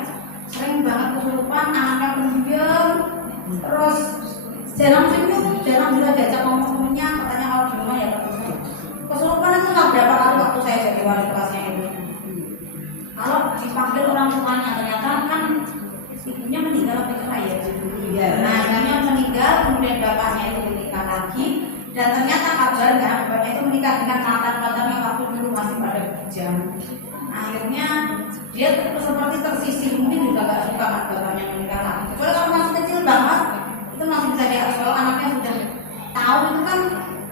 sering banget kesurupan, anaknya pendiam, terus jarang juga diajak ngomong temennya, katanya kalau di rumah ya kesurupan itu nggak berapa kali waktu saya jadi wali kelasnya itu. Kalau dipanggil orang tuanya ternyata kan ibunya meninggal atau cerai ya. Nah ibunya meninggal, kemudian bapaknya itu menikah lagi, dan ternyata kabarnya bapaknya itu menikah dengan mantan yang waktu dulu masih pada bujang. Akhirnya dia seperti tersisih, mungkin juga gak suka bapaknya menikah lagi. Kecuali kalau masih kecil banget itu masih bisa diatur. Kalau anaknya sudah tahu itu kan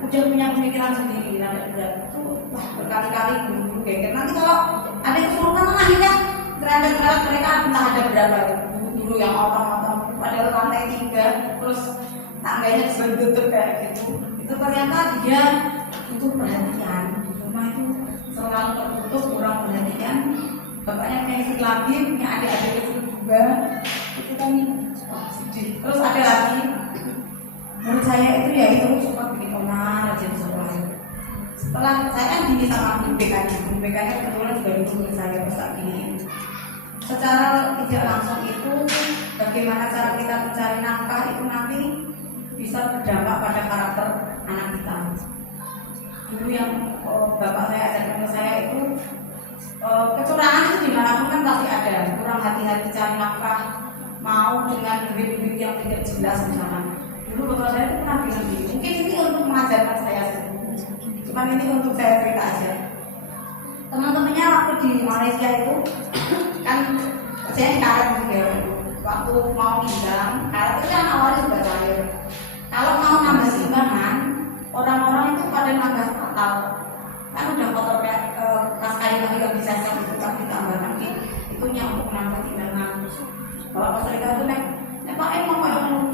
udah punya pemikiran sendiri, itu wah berkali-kali guru geger. Nanti kalau ada kesurupan kan akhirnya terhadap mereka entah ada berapa guru yang otong-otong pada lantai 3, terus tangganya dibentuk kayak gitu. Itu ternyata dia butuh perhatian. Di rumah itu selalu tertutup, kurang perhatian. Bapaknya pengen lagi, punya adik-adik kecil juga. Itu kan sedih. Terus ada lagi, menurut saya itu ya itu suka bikin onar aja di sekolah. Setelah saya kan gini sama guru BK-nya kebetulan juga itu menurut saya pesak gini. Secara tidak langsung itu bagaimana cara kita mencari nafkah itu nanti bisa berdampak pada karakter anak kita. Dulu yang bapak saya ajarkan ke saya itu kecurangan itu dimanapun kan pasti ada. Kurang hati-hati cari nafkah, mau dengan duit-duit yang tidak jelas misalnya. Dulu bapak saya itu pernah bilang gini, mungkin ini untuk mengajarkan saya sendiri, cuman ini untuk saya cerita aja. Teman-temannya waktu di Malaysia itu kan saya di karet gitu ya, waktu mau pinjam karet itu yang awalnya sudah cair. Kalau mau nambah simbangan, orang-orang itu pada nambah total, kan udah kotor kayak kas kayu yang bisa saya itu kan ditambahkan di itunya untuk menambah timbangan. Kalau pas mereka itu Pak mau kayak ngomong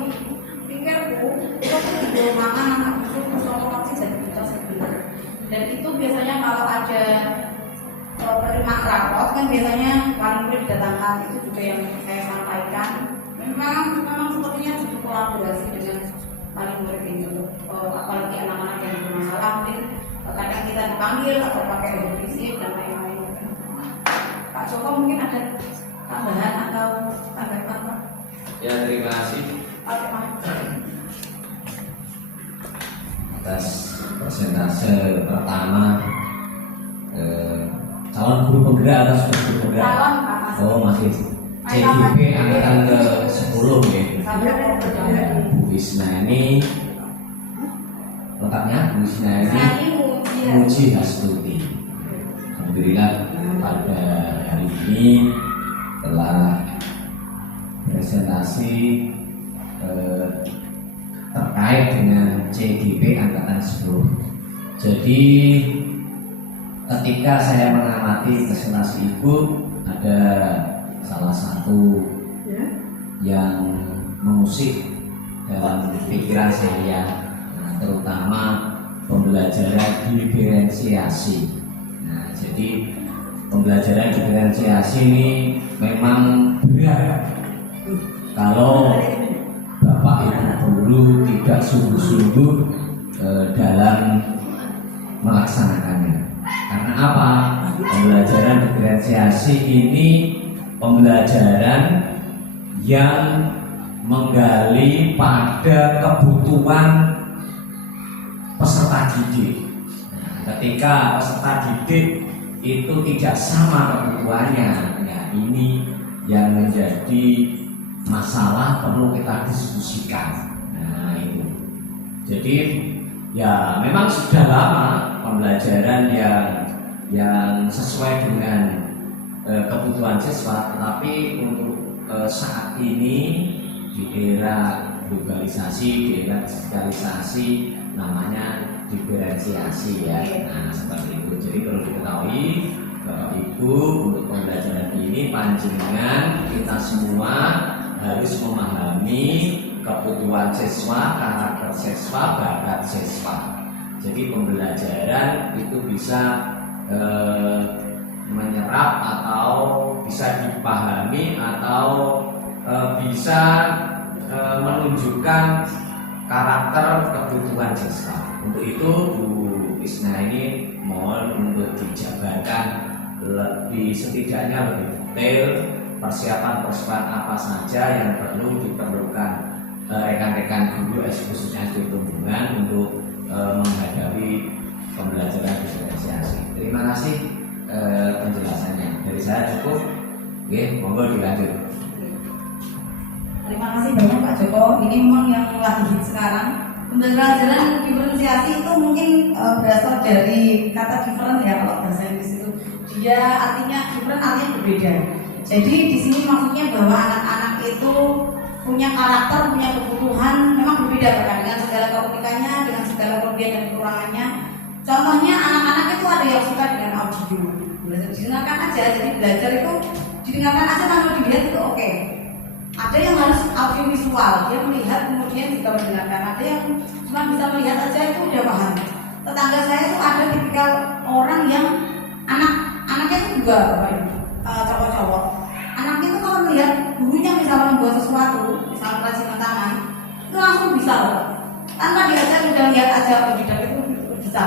pikirku itu di makan anak itu persoalan sih jadi kita sebentar. Dan itu biasanya kalau ada penerima rapot kan biasanya wali murid datangkan, itu juga yang saya sampaikan. Memang sepertinya butuh kolaborasi dengan wali murid itu, apalagi anak-anak yang bermasalah mungkin kadang kita dipanggil atau pakai revisi dan lain-lain. Pak Joko mungkin ada tambahan atau tanggapan Pak? Ya, terima kasih atas persentase pertama calon guru penggerak atau sudah guru penggerak? Calon Pak. Oh masih CGP angkatan ke-10 ya. Bu Isna ini lengkapnya Bu Isna ini Muji Hastuti. Alhamdulillah pada hari ini telah presentasi terkait dengan CGP angkatan 10. Jadi ketika saya mengamati presentasi itu ada salah satu yang mengusik dalam pikiran saya, terutama pembelajaran diferensiasi. Nah, jadi pembelajaran diferensiasi ini memang berat kalau Bapak Ibu guru tidak sungguh-sungguh dalam melaksanakannya. Karena apa? Pembelajaran diferensiasi ini pembelajaran yang menggali pada kebutuhan peserta didik. Ketika peserta didik itu tidak sama kebutuhannya, ya ini yang menjadi masalah perlu kita diskusikan. Nah itu. Jadi ya memang sudah lama pembelajaran yang sesuai dengan kebutuhan siswa, tetapi untuk saat ini di era globalisasi, di era digitalisasi namanya diferensiasi ya. Nah seperti itu. Jadi perlu diketahui Bapak Ibu, untuk pembelajaran ini panjenengan kita semua harus memahami kebutuhan siswa, karakter siswa, bakat siswa. Jadi pembelajaran itu bisa menyerap atau bisa dipahami atau bisa menunjukkan karakter kebutuhan siswa. Untuk itu Bu Isna ini mohon untuk dijabarkan lebih, setidaknya lebih detail persiapan apa saja yang perlu diperlukan rekan-rekan guru khususnya SD Tumbuhan untuk menghadapi pembelajaran diferensiasi. Terima kasih penjelasannya. Dari saya cukup. Oke, monggo dilanjut. Terima kasih banyak Pak Joko. Ini memang yang lagi hit sekarang. Pembelajaran diferensiasi itu mungkin berasal dari kata different ya, kalau bahasa Inggris itu. Dia artinya different, artinya berbeda. Jadi di sini maksudnya bahwa anak-anak itu punya karakter, punya kebutuhan memang berbeda kan, dengan segala keunikannya, dengan segala kelebihan dan kekurangannya. Contohnya anak-anak itu ada yang suka dengan audio, belajar didengarkan aja, jadi belajar itu didengarkan aja tanpa dilihat itu oke. Ada yang harus audio visual, dia melihat kemudian juga mendengarkan. Ada yang cuma bisa melihat aja itu udah paham. Tetangga saya itu ada tipikal orang yang anaknya itu juga cowok-cowok. Anaknya itu kalau melihat gurunya misalnya membuat sesuatu, misalnya kerajinan tangan, itu langsung bisa loh. Tanpa diajar udah lihat aja otodidak itu bisa.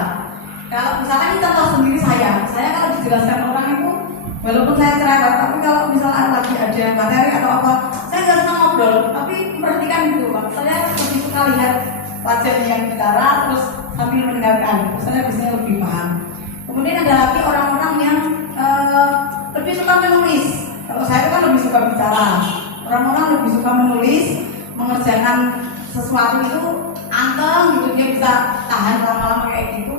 Kalau misalkan kita tahu sendiri saya kalau dijelaskan orang itu, walaupun saya cerewet, tapi kalau misalnya lagi ada materi atau apa, saya nggak suka ngobrol, tapi perhatikan gitu Pak. Saya lebih suka lihat wajahnya yang bicara, terus sambil mendengarkan, terus saya biasanya lebih paham. Kemudian ada lagi orang-orang yang lebih suka menulis. Kalau saya kan lebih suka bicara. Orang-orang lebih suka menulis, mengerjakan sesuatu itu anteng gitu, dia bisa tahan lama-lama kayak gitu.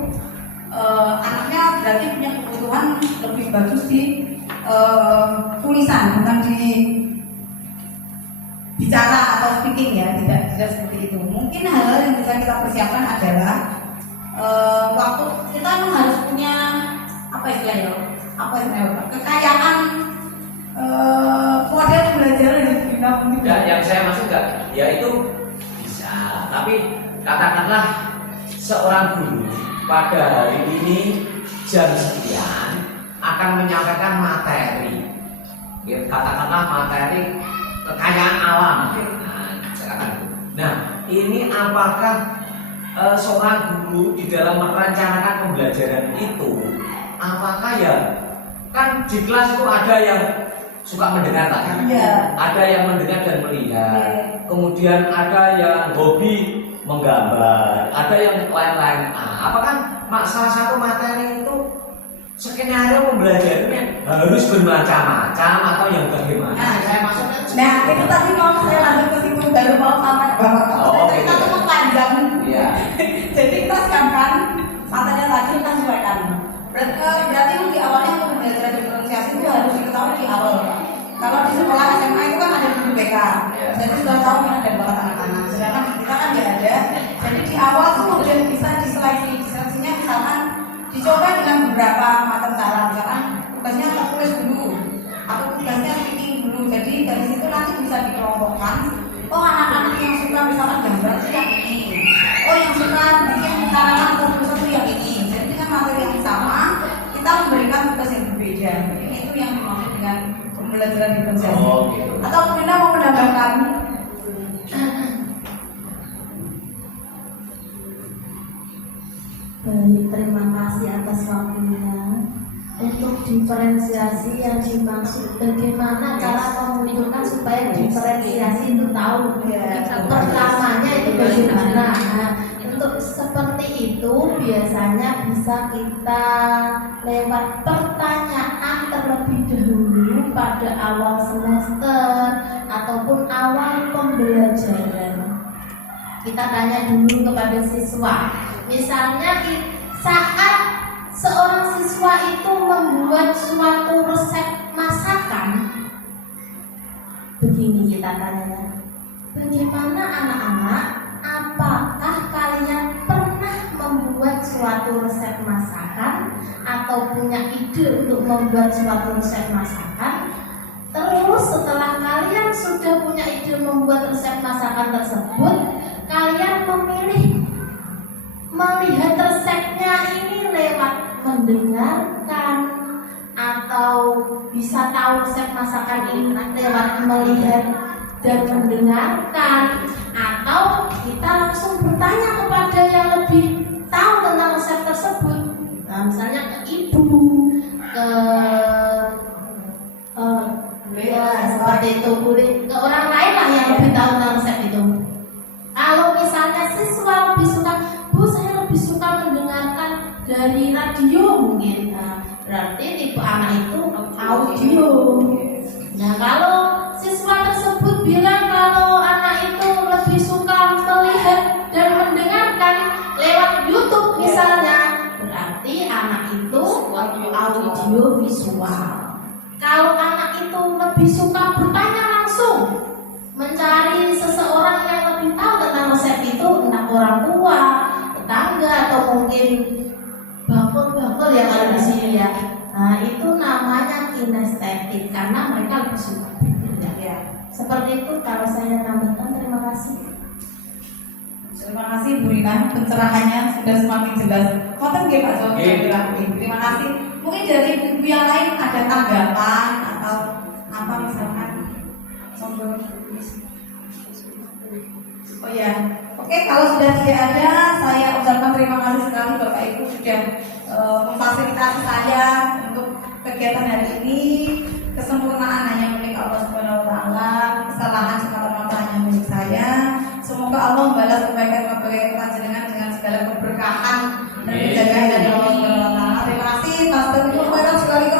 Anaknya berarti punya kebutuhan lebih bagus di tulisan, bukan di bicara atau speaking ya, tidak seperti itu. Mungkin hal-hal yang bisa kita persiapkan adalah waktu kita memang harus punya kekayaan model belajar yang kita mungkin. Dan yang saya maksud ya itu bisa, tapi katakanlah seorang guru pada hari ini jam sekian akan menyampaikan materi, ya, katakanlah materi kekayaan alam. Nah, ini apakah seorang guru di dalam merencanakan pembelajaran itu, apakah ya kan di kelas itu ada yang suka mendengar tadi, ada yang mendengar dan melihat, kemudian ada yang hobi menggambar, ada yang lain-lain. Apakah salah satu materi itu skenario pembelajarannya harus bermacam-macam atau yang bagaimana? Saya maksudnya. Nah, itu tadi mau saya lanjut ke situ, baru mau sampai Bapak. Kita tuh panjang. Iya. Jadi kita siapkan materi tadi, kita sesuaikan. Berarti di awalnya untuk pembelajaran diferensiasi itu harus diketahui di awal. Kalau di sekolah SMA itu kan ada guru BK, jadi sudah tahu minat dan bakat anak-anak. Sedangkan kita kan nggak ada. Jadi di awal tuh udah bisa diseleksi. Diseleksinya misalkan dicoba dengan beberapa macam cara. Misalkan tugasnya tertulis dulu, atau tugasnya speaking dulu. Jadi dari situ nanti bisa dikelompokkan. Oh, anak-anak yang suka misalkan gambar itu yang ini. Oh, yang suka bikin tanaman atau tulisan itu yang ini. Jadi dengan materi yang sama, kita memberikan tugas yang berbeda. Jadi itu yang dimaksud dengan pembelajaran diferensiasi. Gitu. Atau Bunda mau menambahkan? diferensiasi yang dimaksud, bagaimana cara memunculkan supaya diferensiasi itu tahu pertamanya itu bagaimana. Nah, untuk seperti itu biasanya bisa kita lewat pertanyaan terlebih dahulu pada awal semester ataupun awal pembelajaran. Kita tanya dulu kepada siswa, misalnya saat seorang siswa itu membuat suatu resep masakan, begini kita tanya, bagaimana anak-anak, apakah kalian pernah membuat suatu resep masakan atau punya ide untuk membuat suatu resep masakan? Terus setelah kalian sudah punya ide membuat resep masakan tersebut, kalian melihat resepnya ini lewat mendengarkan, atau bisa tahu resep masakan ini lewat melihat dan mendengarkan, atau kita langsung bertanya kepada yang lebih tahu tentang resep tersebut. Nah, misalnya ke ibu, seperti itu, ke orang lain lah yang lebih tahu tentang resep itu. Kalau misalnya siswa lebih suka, Bu, saya lebih suka mendengarkan dari radio mungkin. Nah, berarti tipe anak itu audio. Nah, kalau siswa tersebut bilang kalau anak itu lebih suka melihat dan mendengarkan lewat YouTube misalnya, berarti anak itu audio visual. Kalau anak itu lebih suka bertanya langsung, mencari seseorang yang lebih tahu tentang resep itu, entah orang tua, tetangga, atau mungkin bakul-bakul yang ada di sini ya. Nah, itu namanya kinestetik karena mereka lebih suka berpikir ya. Seperti itu kalau saya tambahkan. Terima kasih. Terima kasih Bu Rina, pencerahannya sudah semakin jelas. Konten nggih Pak Zon. Terima kasih. Mungkin dari ibu yang lain ada tanggapan atau apa misalkan. Oh ya, oke, kalau sudah tidak ada, saya ucapkan terima kasih sekali Bapak Ibu sudah memfasilitasi saya untuk kegiatan hari ini. Kesempurnaan hanya milik Allah Subhanahu Wa Taala, kesalahan semata-mata hanya milik saya. Semoga Allah membalas kebaikan panjenengan dengan segala keberkahan dan penjagaan dari Allah Subhanahu Wa Taala. Terima kasih, Pastor Ibu, sekali lagi,